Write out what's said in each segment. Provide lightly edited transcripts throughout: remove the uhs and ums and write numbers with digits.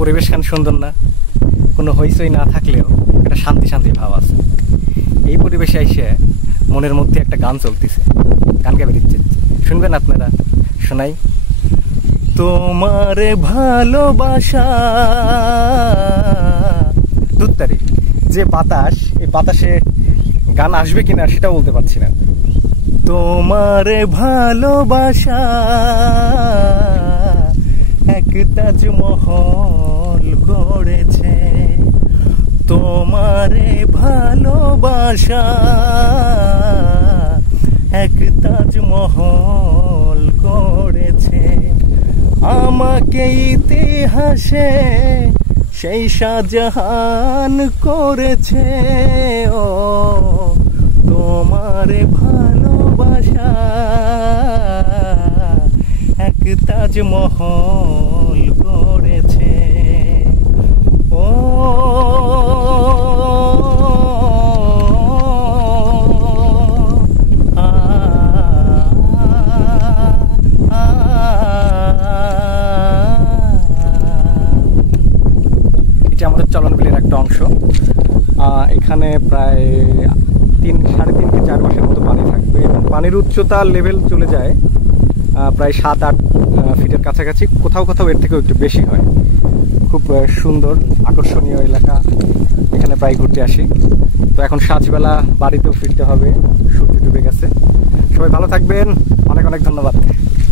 পরিবেশখান সুন্দর না, কোনো হইচই না থাকলেও একটা শান্তি শান্তি ভাব আছে। এই পরিবেশে এসে মনের মধ্যে একটা গান চলতেছে, গান গাবে দিচ্ছে, শুনবেন আপনারা? শোনাই। তোমার ভালোবাসা দুত্তারি যে বাতাস, এই বাতাসে গান আসবে কিনা সেটাও বলতে পারছি না। তোমার ভালোবাসা এক তাজমহল গড়েছে, তোমারে ভালোবাসা এক তাজমহল গড়েছে, আমাকে ইতিহাসে সেই শাহজাহান করেছে। ও তোমারে ভালোবাসা এক তাজমহল গড়েছে। ও এটা আমাদের চলনবিলের একটা অংশ। এখানে প্রায় 3-3.5 থেকে 4 মাসের মতো পানি থাকবে এবং পানির উচ্চতার লেভেল চলে যায় প্রায় 7-8 ফিটের কাছাকাছি, কোথাও কোথাও এর থেকেও একটু বেশি হয়। খুব সুন্দর আকর্ষণীয় এলাকা, এখানে প্রায় ঘুরতে আসি। তো এখন সাঁঝবেলা বাড়িতেও ফিরতে হবে, সূর্য ডুবে গেছে। সবাই ভালো থাকবেন, অনেক অনেক ধন্যবাদ,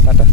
টাটা।